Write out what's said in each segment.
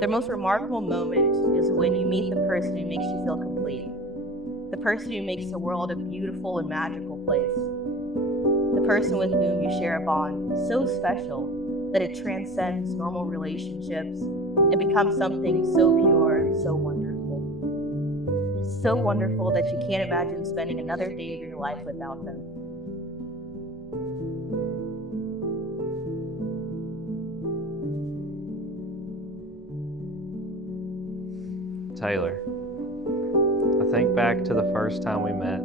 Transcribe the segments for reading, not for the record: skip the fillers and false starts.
The most remarkable moment is when you meet the person who makes you feel complete, the person who makes the world a beautiful and magical place, the person with whom you share a bond so special that it transcends normal relationships and becomes something so pure, so wonderful. So wonderful that you can't imagine spending another day of your life without them. Taylor, I think back to the first time we met.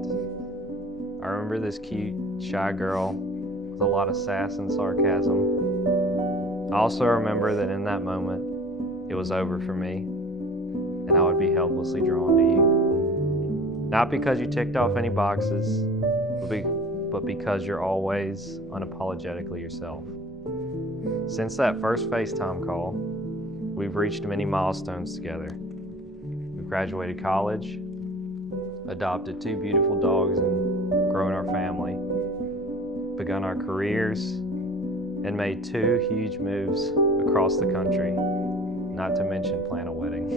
I remember this cute, shy girl with a lot of sass and sarcasm. I also remember that in that moment, it was over for me, and I would be helplessly drawn to you. Not because you ticked off any boxes, but because you're always unapologetically yourself. Since that first FaceTime call, we've reached many milestones together. We've graduated college, adopted 2 beautiful dogs and grown our family, begun our careers, and made 2 huge moves across the country, not to mention plan a wedding.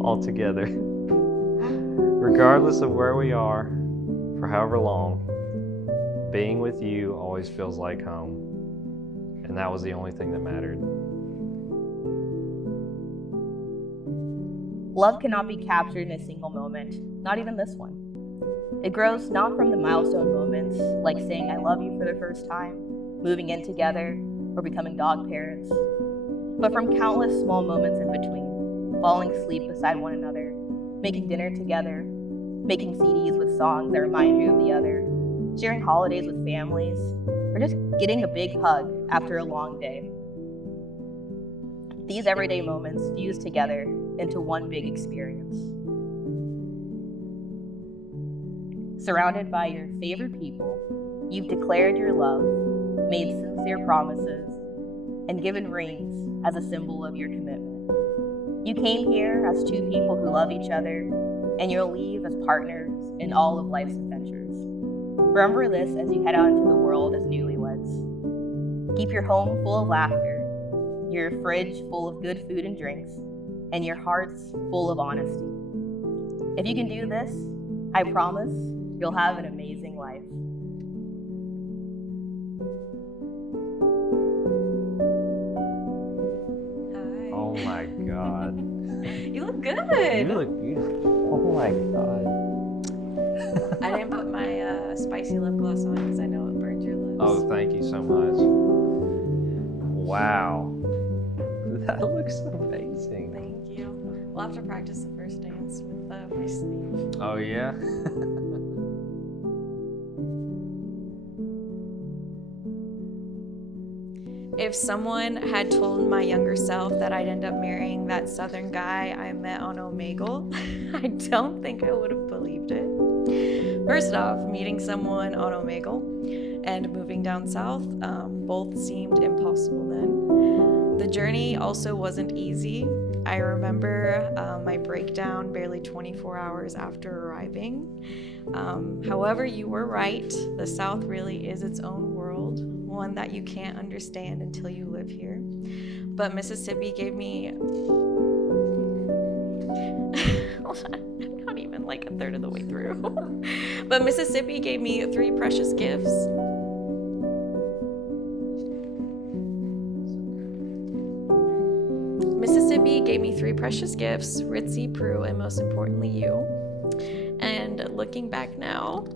All together. Regardless of where we are, for however long, being with you always feels like home, and that was the only thing that mattered. Love cannot be captured in a single moment, not even this one. It grows not from the milestone moments, like saying I love you for the first time, moving in together, or becoming dog parents, but from countless small moments in between, falling asleep beside one another, making dinner together, making CDs with songs that remind you of the other, sharing holidays with families, or just getting a big hug after a long day. These everyday moments fuse together into one big experience. Surrounded by your favorite people, you've declared your love, made sincere promises, and given rings as a symbol of your commitment. You came here as 2 people who love each other, and you'll leave as partners in all of life's adventures. Remember this as you head out into the world as newlyweds. Keep your home full of laughter, your fridge full of good food and drinks, and your hearts full of honesty. If you can do this, I promise you'll have an amazing life. Hi. Oh my God. You look good. You look beautiful. Oh my God. I didn't put my spicy lip gloss on because I know it burns your lips. Oh, thank you so much. Wow. That looks amazing. Thank you. We'll have to practice the first dance with my sleeve. Oh, yeah? If someone had told my younger self that I'd end up marrying that southern guy I met on Omegle, I don't think I would have believed it. First off, meeting someone on Omegle and moving down south both seemed impossible then. The journey also wasn't easy. I remember my breakdown barely 24 hours after arriving. However, you were right. The South really is its own world, one that you can't understand until you live here. But Mississippi gave me... Hold on, I'm not even like a third of the way through. But Mississippi gave me 3 precious gifts. Mississippi gave me 3 precious gifts, Ritzy, Prue, and most importantly you. And looking back now,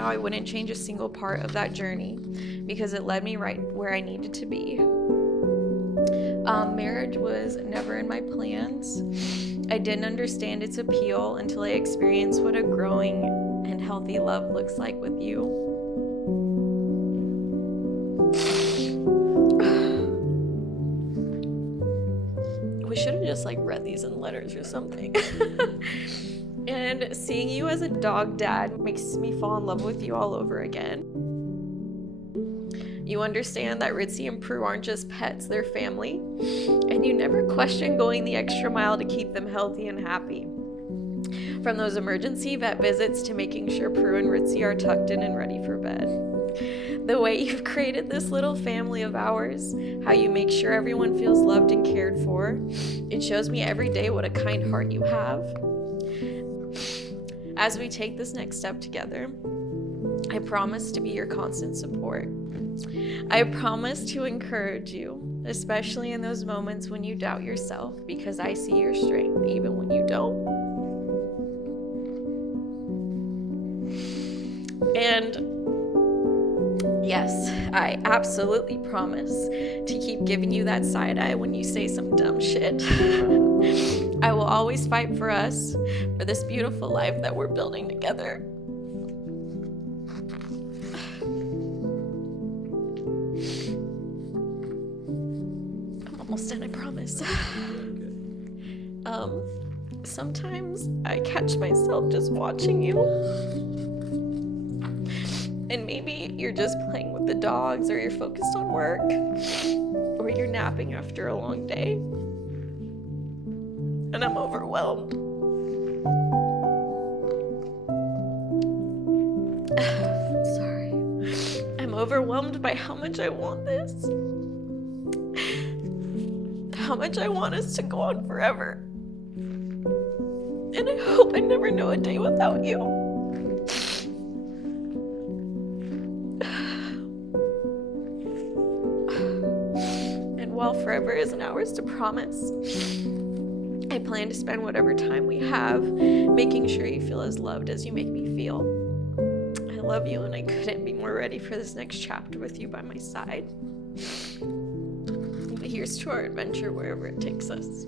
I wouldn't change a single part of that journey because it led me right where I needed to be. Marriage was never in my plans. I didn't understand its appeal until I experienced what a growing and healthy love looks like with you. We should have just read these in letters or something. And seeing you as a dog dad makes me fall in love with you all over again. You understand that Ritzy and Prue aren't just pets, they're family. And you never question going the extra mile to keep them healthy and happy. From those emergency vet visits to making sure Prue and Ritzy are tucked in and ready for bed. The way you've created this little family of ours, how you make sure everyone feels loved and cared for. It shows me every day what a kind heart you have. As we take this next step together, I promise to be your constant support. I promise to encourage you, especially in those moments when you doubt yourself, because I see your strength even when you don't. And yes, I absolutely promise to keep giving you that side eye when you say some dumb shit. I will always fight for us, for this beautiful life that we're building together. I'm almost done, I promise. Sometimes I catch myself just watching you. And maybe you're just playing with the dogs, or you're focused on work, or you're napping after a long day. And I'm overwhelmed. Sorry. I'm overwhelmed by how much I want this. How much I want us to go on forever. And I hope I never know a day without you. While forever isn't ours to promise, I plan to spend whatever time we have making sure you feel as loved as you make me feel. I love you, and I couldn't be more ready for this next chapter with you by my side. But here's to our adventure wherever it takes us.